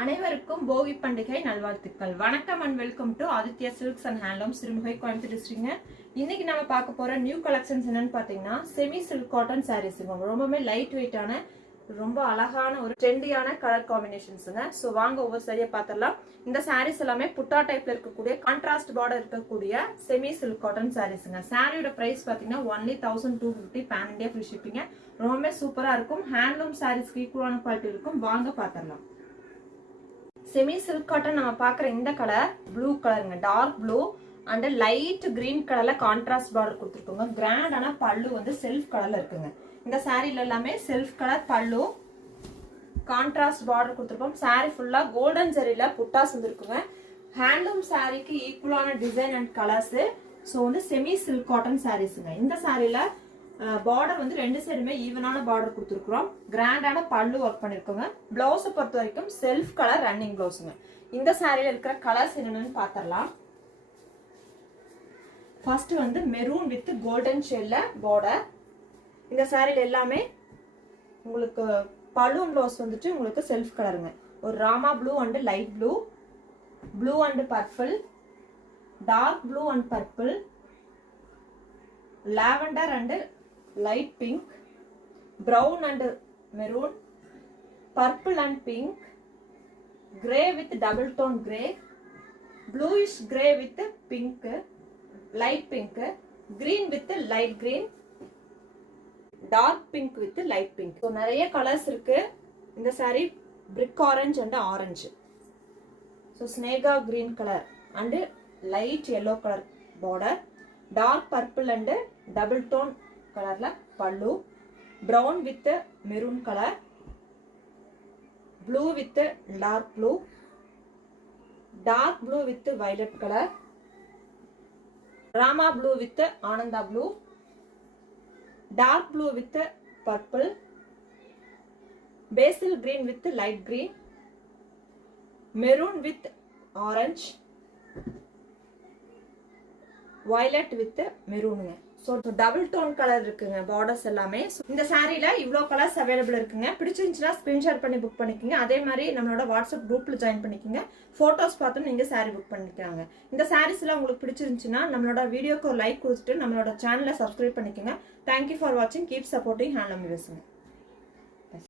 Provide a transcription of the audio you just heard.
அனைவருக்கும் போகி பண்டிகை நல்வாழ்த்துக்கள். வணக்கம் and welcome to Aditya silks and handlooms, Sirumugai, Coimbatore டிஸ்ட்ரிக்ட்ங்க. இன்னைக்கு நம்ம பார்க்க போற நியூ கலெக்ஷன்ஸ் என்னன்னு பாத்தீங்கன்னா செமி சில்க் காட்டன் சாரீஸ். ரொம்பவே லைட் வெயிட்டான ரொம்ப அழகான ஒரு ட்ரெண்டியான கலர் காம்பினேஷன்ஸுங்க. ஸோ வாங்க ஒவ்வொரு சரியா பார்த்துடலாம். இந்த சாரீஸ் எல்லாமே புட்டா டைப்ல இருக்கக்கூடிய கான்ட்ராஸ்ட் பார்டர் இருக்கக்கூடிய செமி சில்க் காட்டன் சாரீஸுங்க. சாரியோட பிரைஸ் பாத்தீங்கன்னா ஒன்லி 1250 பேன் இண்டியா ஃப்ரீ ஷிப்பிங்க. ரொம்பவே சூப்பரா இருக்கும். ஹேண்ட்லூம் சாரீஸ்க்கு ஈக்குவலான குவாலிட்டி இருக்கும். வாங்க பார்த்துடலாம். செமி சில்க் காட்டன் நம்ம பாக்குற இந்த கலர் ப்ளூ கலருங்க, dark blue and light green கலர்ல கான்ட்ராஸ்ட் பார்டர் கொடுத்துருக்கோங்க. கிராண்டான பல்லு வந்து செல்ஃப் கலர்ல இருக்குங்க. இந்த சாரீல எல்லாமே செல்ஃப் கலர் பல்லு, கான்ட்ராஸ்ட் பார்டர் கொடுத்துருக்கோம். சாரீ ஃபுல்லா கோல்டன் ஜரியில புட்டாஸ் வந்துருக்குங்க. ஹேண்ட்லூம் சாரீக்கு ஈக்குவலான டிசைன் அண்ட் கலர்ஸ். ஸோ வந்து செமி சில்க் காட்டன் சாரீஸுங்க. இந்த சாரீல பார்டர் வந்து ரெண்டு சைடுமே ஈவனான பார்டர் கொடுத்துருக்குறோம். கிராண்டான பல்லு ஒர்க் பண்ணிருக்கோங்க. பிளவுஸை பொறுத்த வரைக்கும் செல்ஃப் கலர் ரன்னிங் பிளவுஸுங்க. இந்த சாரியில இருக்கிற கலர்ஸ் என்னன்னு பாத்திரலாம். ஃபர்ஸ்ட் வந்து மெரூன் வித் கோல்டன் ஷேட்ல பார்டர். இந்த சாரியில எல்லாமே உங்களுக்கு பல்லு பிளவுஸ் வந்துட்டு உங்களுக்கு செல்ஃப் கலருங்க. ஒரு Rama blue and light blue, blue and purple, dark blue and purple, lavender and light pink, brown and maroon, purple and pink, grey with double tone grey, bluish grey with pink, light pink, green with light green, dark pink with light pink. So நிறைய colours இருக்கு. இந்த saree brick orange and orange, so snega green color and light yellow color border, dark purple and double tone கலர்ல பல்லு, brown with maroon colour, blue with dark blue, dark blue with violet colour, Rama blue with Ananda blue, dark blue with purple, basil green with light green, maroon with orange, violet with மெரூனுங்க. So double tone colour இருக்குங்க borders எல்லாமே. இந்த சாரீல இவ்வளோ colours available இருக்குங்க. பிடிச்சிருந்துச்சுன்னா screenshot பண்ணி book பண்ணிக்கோங்க. அதே மாதிரி நம்மளோட வாட்ஸ்அப் குரூப்ல ஜாயின் பண்ணிக்கோங்க. போட்டோஸ் பார்த்து நீங்க சாரீ புக் பண்ணிக்கிறாங்க. இந்த சாரீஸ் எல்லாம் உங்களுக்கு பிடிச்சிருந்துச்சுன்னா நம்மளோட வீடியோக்கு ஒரு லைக் கொடுத்துட்டு நம்மளோட சேனலை சப்ஸ்கிரைப் பண்ணிக்கோங்க. தேங்க்யூ ஃபார் வாட்சிங். Keep supporting handloom viewers.